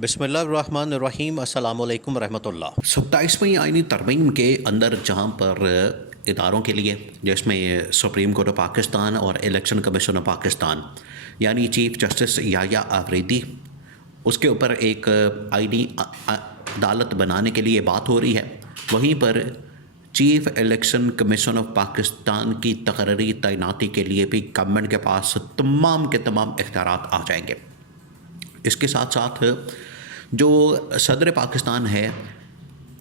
بسم اللہ الرحمن الرحیم، السلام علیکم ورحمۃ اللہ۔ 27ویں آئینی ترمیم کے اندر جہاں پر اداروں کے لیے جس میں سپریم کورٹ آف پاکستان اور الیکشن کمیشن آف پاکستان یعنی چیف جسٹس یحییٰ آفریدی، اس کے اوپر ایک آئینی عدالت بنانے کے لیے بات ہو رہی ہے، وہیں پر chief election commission of Pakistan کی تقرری تعیناتی کے لیے بھی گورنمنٹ کے پاس تمام کے تمام اختیارات آ جائیں گے۔ اس کے ساتھ ساتھ جو صدر پاکستان ہے،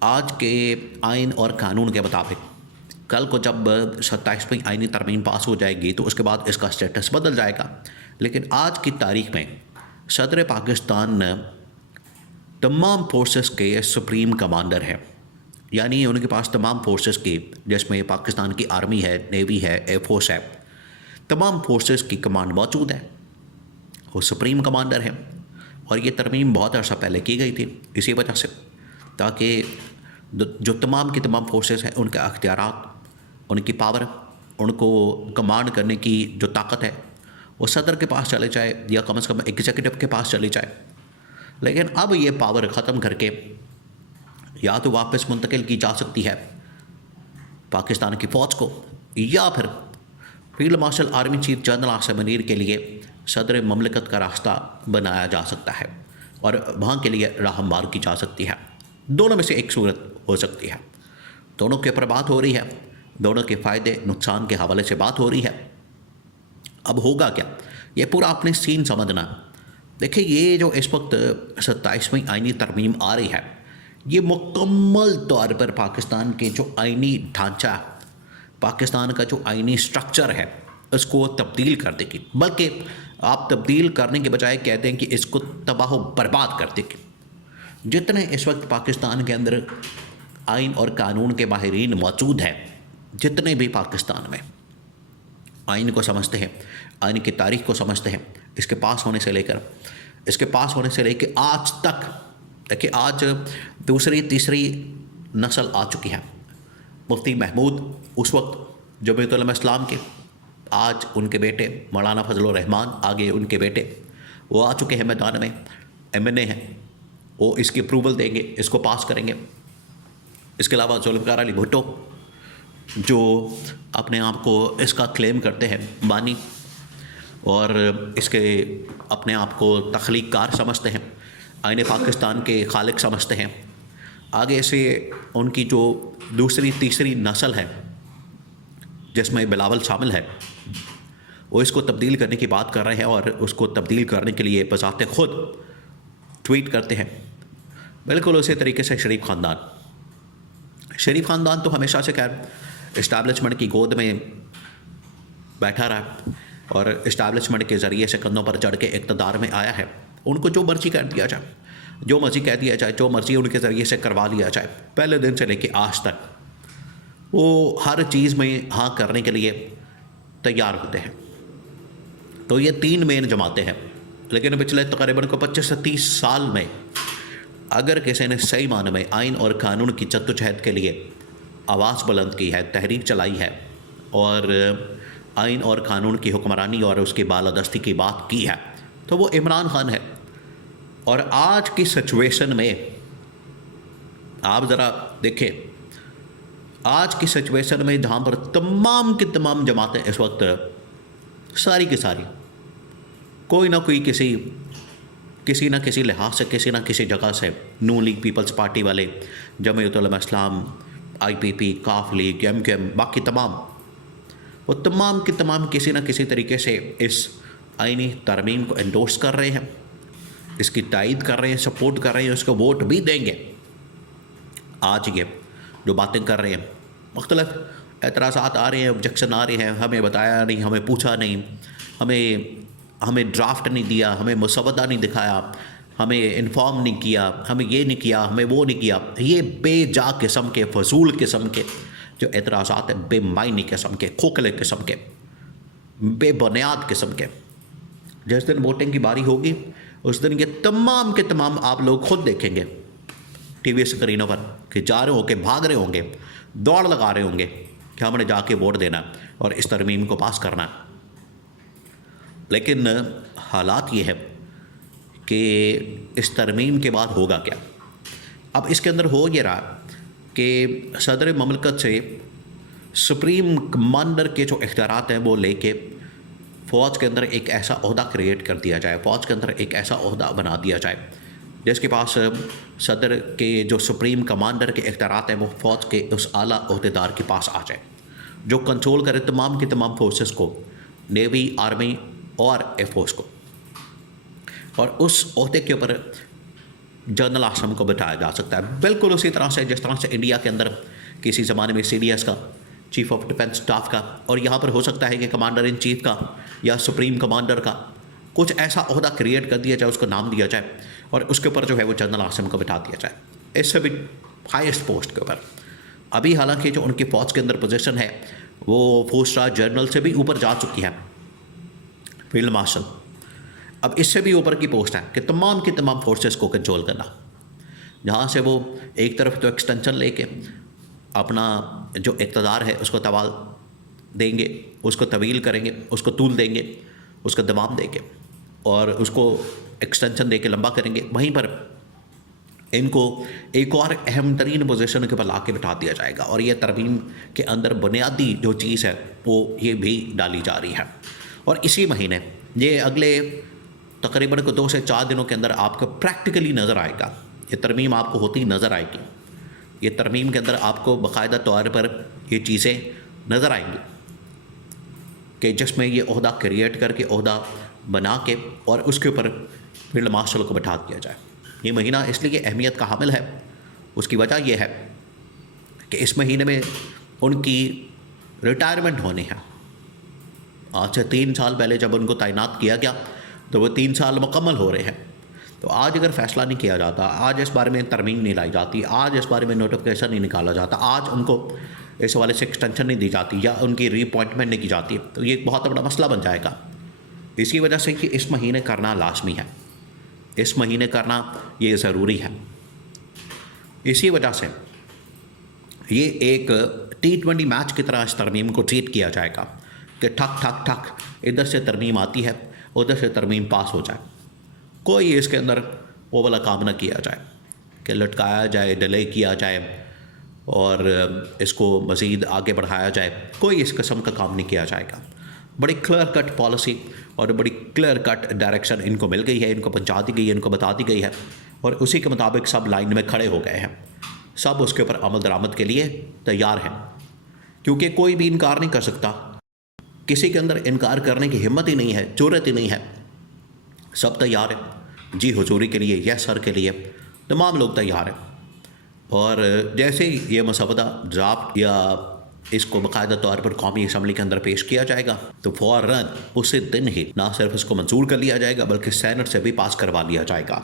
آج کے آئین اور قانون کے مطابق کل کو جب 27ویں آئینی ترمیم پاس ہو جائے گی تو اس کے بعد اس کا سٹیٹس بدل جائے گا، لیکن آج کی تاریخ میں صدر پاکستان تمام فورسز کے سپریم کمانڈر ہیں، یعنی ان کے پاس تمام فورسز کی، جس میں پاکستان کی آرمی ہے، نیوی ہے، ایئر فورس ہے، تمام فورسز کی کمانڈ موجود ہے، وہ سپریم کمانڈر ہیں۔ اور یہ ترمیم بہت عرصہ پہلے کی گئی تھی اسی وجہ سے، تاکہ جو تمام کی تمام فورسز ہیں ان کے اختیارات، ان کی پاور، ان کو کمانڈ کرنے کی جو طاقت ہے وہ صدر کے پاس چلے جائے یا کم از کم ایگزیکٹو کے پاس چلی جائے۔ لیکن اب یہ پاور ختم کر کے یا تو واپس منتقل کی جا سکتی ہے پاکستان کی فوج کو، یا پھر field marshal army chief general Asim Munir کے لیے صدر مملکت کا راستہ بنایا جا سکتا ہے اور وہاں کے لیے راہ ہموار کی جا سکتی ہے۔ دونوں میں سے ایک صورت ہو سکتی ہے، دونوں کے اوپر بات ہو رہی ہے، دونوں کے فائدے نقصان کے حوالے سے بات ہو رہی ہے۔ اب ہوگا کیا، یہ پورا اپنے سین سمجھنا۔ دیکھیں، یہ جو اس وقت 27ویں آئینی ترمیم آ رہی ہے، یہ مکمل طور پر پاکستان کے جو آئینی ڈھانچہ، پاکستان کا جو آئینی سٹرکچر ہے، اس کو تبدیل کر دے گی، بلکہ آپ تبدیل کرنے کے بجائے کہتے ہیں کہ اس کو تباہ و برباد کر دے گی۔ جتنے اس وقت پاکستان کے اندر آئین اور قانون کے ماہرین موجود ہیں، جتنے بھی پاکستان میں آئین کو سمجھتے ہیں، آئین کی تاریخ کو سمجھتے ہیں، اس کے پاس ہونے سے لے کے آج تک، دیکھیں آج دوسری تیسری نسل آ چکی ہے۔ مفتی محمود اس وقت جمعیت علماء اسلام کے، آج ان کے بیٹے مولانا فضل الرحمان، آگے ان کے بیٹے، وہ آ چکے ہیں میدان میں، ایم این اے ہیں، وہ اس کی اپروول دیں گے، اس کو پاس کریں گے۔ اس کے علاوہ ذوالفقار علی بھٹو، جو اپنے آپ کو اس کا کلیم کرتے ہیں بانی، اور اس کے اپنے آپ کو تخلیق کار سمجھتے ہیں، آئین پاکستان کے خالق سمجھتے ہیں، آگے سے ان کی جو دوسری تیسری نسل ہے جس میں بلاول شامل ہے، وہ اس کو تبدیل کرنے کی بات کر رہے ہیں، اور اس کو تبدیل کرنے کے لیے بذات خود ٹویٹ کرتے ہیں۔ بالکل اسی طریقے سے شریف خاندان تو ہمیشہ سے خیر اسٹیبلشمنٹ کی گود میں بیٹھا رہا اور اسٹیبلشمنٹ کے ذریعے سے کندھوں پر چڑھ کے اقتدار میں آیا ہے۔ ان کو جو مرضی کر دیا جائے، جو مرضی کہہ دیا جائے، جو مرضی ان کے ذریعے سے کروا لیا جائے، پہلے دن سے لے کے آج تک وہ ہر چیز میں ہاں کرنے کے لیے تیار ہوتے ہیں۔ تو یہ تین مین جماعتیں ہیں، لیکن پچھلے تقریباً 25 سے 30 سال میں اگر کسی نے صحیح معنی میں آئین اور قانون کی جدوجہد کے لیے آواز بلند کی ہے، تحریک چلائی ہے، اور آئین اور قانون کی حکمرانی اور اس کی بالادستی کی بات کی ہے، تو وہ عمران خان ہے۔ اور آج کی سچویشن میں آپ ذرا دیکھیں، آج کی سچویشن میں جہاں پر تمام کی تمام جماعتیں اس وقت ساری کی ساری کوئی نہ کوئی کسی نہ کسی لحاظ سے، کسی نہ کسی جگہ سے، نون لیگ، پیپلز پارٹی والے، جمعیت علماء اسلام، آئی پی پی، کاف لیگ، ایم کیو ایم، باقی تمام، وہ تمام کی تمام کسی نہ کسی طریقے سے اس آئینی ترمیم کو انڈورس کر رہے ہیں، اس کی تائید کر رہے ہیں، سپورٹ کر رہے ہیں، اس کو ووٹ بھی دیں گے۔ آج یہ جو باتیں کر رہے ہیں، مختلف اعتراضات آ رہے ہیں، آبجیکشن آ رہے ہیں، ہمیں بتایا نہیں، ہمیں پوچھا نہیں، ہمیں ڈرافٹ نہیں دیا، ہمیں مسودہ نہیں دکھایا، ہمیں انفارم نہیں کیا، ہمیں یہ نہیں کیا، ہمیں وہ نہیں کیا۔ یہ بے جا قسم کے، فضول قسم کے جو اعتراضات ہیں، بے معنی قسم کے، کھوکھلے قسم کے، بے بنیاد قسم کے، جس دن ووٹنگ کی باری ہوگی اس دن یہ تمام کے تمام آپ لوگ خود دیکھیں گے ٹی وی اسکرینوں پر، کہ جا رہے ہوں گے، بھاگ رہے ہوں گے، دوڑ لگا رہے ہوں گے کہ ہم نے جا کے ووٹ دینا اور اس ترمیم کو پاس کرنا۔ لیکن حالات یہ ہے کہ اس ترمیم کے بعد ہوگا کیا۔ اب اس کے اندر ہو یہ رہا کہ صدر مملکت سے سپریم کمانڈر کے جو اختیارات ہیں وہ لے کے فوج کے اندر ایک ایسا عہدہ کریٹ کر دیا جائے، فوج کے اندر ایک ایسا عہدہ بنا دیا جائے جس کے پاس صدر کے جو سپریم کمانڈر کے اختیارات ہیں وہ فوج کے اس اعلیٰ عہدیدار کے پاس آ جائے، جو کنٹرول کرے تمام کی تمام فورسز کو، نیوی، آرمی اور ایئر فورس کو، اور اس عہدے کے اوپر جنرل آسم کو بٹھایا جا سکتا ہے، بالکل اسی طرح سے جس طرح سے انڈیا کے اندر کسی زمانے میں سی ڈی ایس کا، چیف آف ڈیفنس اسٹاف کا، اور یہاں پر ہو سکتا ہے کہ کمانڈر ان چیف کا یا سپریم کمانڈر کا کچھ ایسا عہدہ کریٹ کر دیا جائے، اس کو نام دیا جائے اور اس کے اوپر جو ہے وہ جنرل آسم کو بٹھا دیا جائے، اس سے بھی ہائیسٹ پوسٹ کے اوپر۔ ابھی حالانکہ جو ان کی فوج کے اندر پوزیشن ہے وہ 4 اسٹار جنرل سے بھی اوپر جا چکی ہے، فیلڈ مارشل۔ اب اس سے بھی اوپر کی پوسٹ ہے کہ تمام کی تمام فورسز کو کنٹرول کرنا، جہاں سے وہ ایک طرف تو ایکسٹینشن لے کے اپنا جو اقتدار ہے اس کو طوال دیں گے، اس کو طویل کریں گے، اس کو طول دیں گے، اس کو دوام دیں گے اور اس کو ایکسٹینشن دے کے لمبا کریں گے، وہیں پر ان کو ایک اور اہم ترین پوزیشن کے اوپر لا کے بٹھا دیا جائے گا، اور یہ ترمیم کے اندر بنیادی جو چیز ہے وہ یہ بھی ڈالی جا رہی ہے۔ اور اسی مہینے یہ اگلے تقریباً 2 سے 4 دنوں کے اندر آپ کو پریکٹیکلی نظر آئے گا، یہ ترمیم آپ کو ہوتی نظر آئے گی، یہ ترمیم کے اندر آپ کو باقاعدہ طور پر یہ چیزیں نظر آئیں گی کہ جس میں یہ عہدہ کریٹ کر کے، عہدہ بنا کے اور اس کے اوپر فیلڈ مارشل کو بٹھا دیا جائے۔ یہ مہینہ اس لیے اہمیت کا حامل ہے، اس کی وجہ یہ ہے کہ اس مہینے میں ان کی ریٹائرمنٹ ہونی ہے۔ آج سے 3 سال پہلے جب ان کو تعینات کیا گیا تو وہ 3 سال مکمل ہو رہے ہیں، تو آج اگر فیصلہ نہیں کیا جاتا، آج اس بارے میں ترمیم نہیں لائی جاتی، آج اس بارے میں نوٹیفکیشن نہیں نکالا جاتا، آج ان کو اس حوالے سے ایکسٹینشن نہیں دی جاتی یا ان کی ری اپوائنٹمنٹ نہیں کی جاتی، تو یہ ایک بہت بڑا مسئلہ بن جائے گا۔ اسی وجہ سے کہ اس مہینے کرنا لازمی ہے، اس مہینے کرنا یہ ضروری ہے۔ اسی وجہ سے یہ ایک T20 میچ کی طرح اس ترمیم کو ٹریٹ کیا جائے گا کہ ٹھک ٹھک ٹھک ادھر سے ترمیم آتی ہے، ادھر سے ترمیم پاس ہو جائے، کوئی اس کے اندر وہ والا کام نہ کیا جائے کہ لٹکایا جائے، ڈیلے کیا جائے اور اس کو مزید آگے بڑھایا جائے، کوئی اس قسم کا کام نہیں کیا جائے گا۔ بڑی کلیئر کٹ پالیسی اور بڑی کلیئر کٹ ڈائریکشن ان کو مل گئی ہے، ان کو پہنچا دی گئی ہے، ان کو بتا دی گئی ہے، اور اسی کے مطابق سب لائن میں کھڑے ہو گئے ہیں، سب اس کے اوپر عمل درآمد کے لیے تیار ہیں، کیونکہ کوئی بھی انکار نہیں کر سکتا، کسی کے اندر انکار کرنے کی ہمت ہی نہیں ہے، جرأت ہی نہیں ہے، سب تیار ہیں جی حضوری کے لیے، یس سر کے لیے، تمام لوگ تیار ہیں۔ اور جیسے ہی یہ مسودہ ڈرافٹ یا اس کو باقاعدہ طور پر قومی اسمبلی کے اندر پیش کیا جائے گا تو فوراً اسی دن ہی نہ صرف اس کو منظور کر لیا جائے گا بلکہ سینٹ سے بھی پاس کروا لیا جائے گا۔